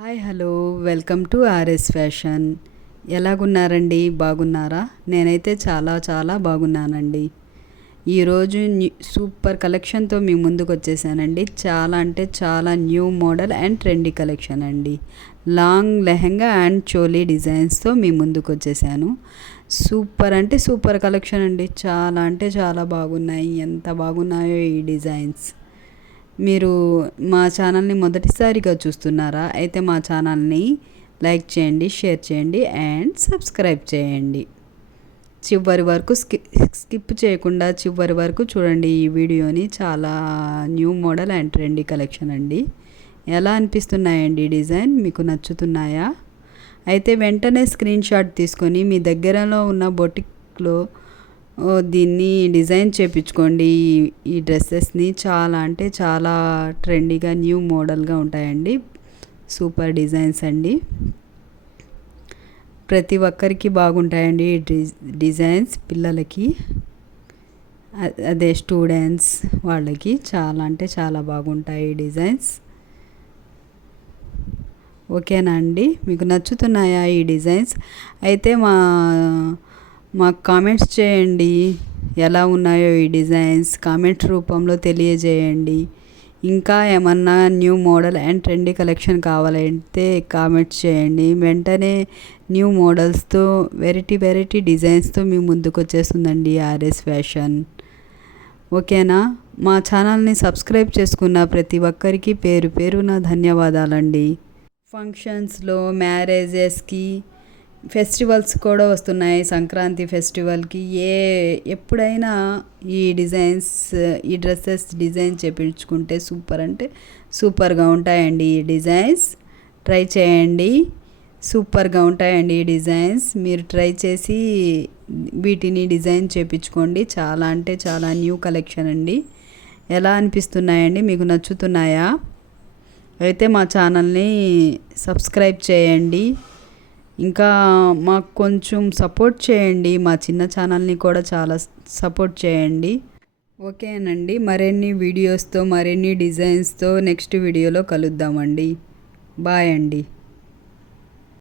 Hi hello welcome to RS fashion. ఎలాగున్నారండి? బాగున్నారా? నేనైతే చాలా బాగున్నానండి. ఈరోజు సూపర్ కలెక్షన్తో మీ ముందుకు వచ్చేసానండి. చాలా అంటే చాలా new model and trendy collection అండి. లాంగ్ లెహెంగా అండ్ చోలీ డిజైన్స్తో మీ ముందుకు వచ్చేసాను. సూపర్ అంటే సూపర్ కలెక్షన్ అండి. చాలా అంటే చాలా బాగున్నాయి. ఎంత బాగున్నాయో ఈ డిజైన్స్. మీరు మా ఛానల్ని మొదటిసారిగా చూస్తున్నారా? అయితే మా ఛానల్ని లైక్ చేయండి, షేర్ చేయండి అండ్ సబ్స్క్రైబ్ చేయండి. చివరి వరకు స్కిప్ చేయకుండా చివరి వరకు చూడండి ఈ వీడియోని. చాలా new model and trendy collection అండి. ఎలా అనిపిస్తున్నాయండి డిజైన్? మీకు నచ్చుతున్నాయా? అయితే వెంటనే స్క్రీన్ షాట్ తీసుకొని మీ దగ్గరలో ఉన్న బొటిక్లో దీన్ని డిజైన్ చేయించుకోండి. ఈ డ్రెస్సెస్ని చాలా అంటే చాలా ట్రెండీగా న్యూ మోడల్గా ఉంటాయండి. సూపర్ డిజైన్స్ అండి. ప్రతి ఒక్కరికి బాగుంటాయండి ఈ డిజైన్స్. పిల్లలకి అదే స్టూడెంట్స్ వాళ్ళకి చాలా అంటే చాలా బాగుంటాయి ఈ డిజైన్స్. ఓకేనా అండి? మీకు నచ్చుతున్నాయా ఈ డిజైన్స్? అయితే మాకు కామెంట్స్ చేయండి. ఎలా ఉన్నాయో ఈ డిజైన్స్ కామెంట్ రూపంలో తెలియజేయండి. ఇంకా ఏమన్నా new model and trendy collection కావాలంటే కామెంట్స్ చేయండి. వెంటనే న్యూ మోడల్స్తో వెరైటీ డిజైన్స్తో మీ ముందుకు వచ్చేస్తుందండి ఆర్ఎస్ ఫ్యాషన్. ఓకేనా? మా ఛానల్ని సబ్స్క్రైబ్ చేసుకున్న ప్రతి ఒక్కరికి పేరు పేరున ధన్యవాదాలండి. ఫంక్షన్స్లో, మ్యారేజెస్కి, ఫెస్టివల్స్ కూడా వస్తున్నాయి. సంక్రాంతి ఫెస్టివల్కి ఎప్పుడైనా ఈ డిజైన్స్, ఈ డ్రెస్సెస్ డిజైన్ చేయించుకుంటే సూపర్ అంటే సూపర్గా ఉంటాయండి ఈ డిజైన్స్. ట్రై చేయండి. సూపర్గా ఉంటాయండి ఈ డిజైన్స్. మీరు ట్రై చేసి వీటిని డిజైన్ చేయించుకోండి. చాలా అంటే చాలా న్యూ కలెక్షన్ అండి. ఎలా అనిపిస్తున్నాయండి? మీకు నచ్చుతున్నాయా? అయితే మా ఛానల్ని సబ్స్క్రైబ్ చేయండి. ఇంకా మాకు కొంచెం సపోర్ట్ చేయండి. మా చిన్న ఛానల్ని కూడా చాలా సపోర్ట్ చేయండి. ఓకేనండి. మరిన్ని వీడియోస్తో, మరిన్ని డిజైన్స్తో నెక్స్ట్ వీడియోలో కలుద్దామండి. బాయ్ అండి.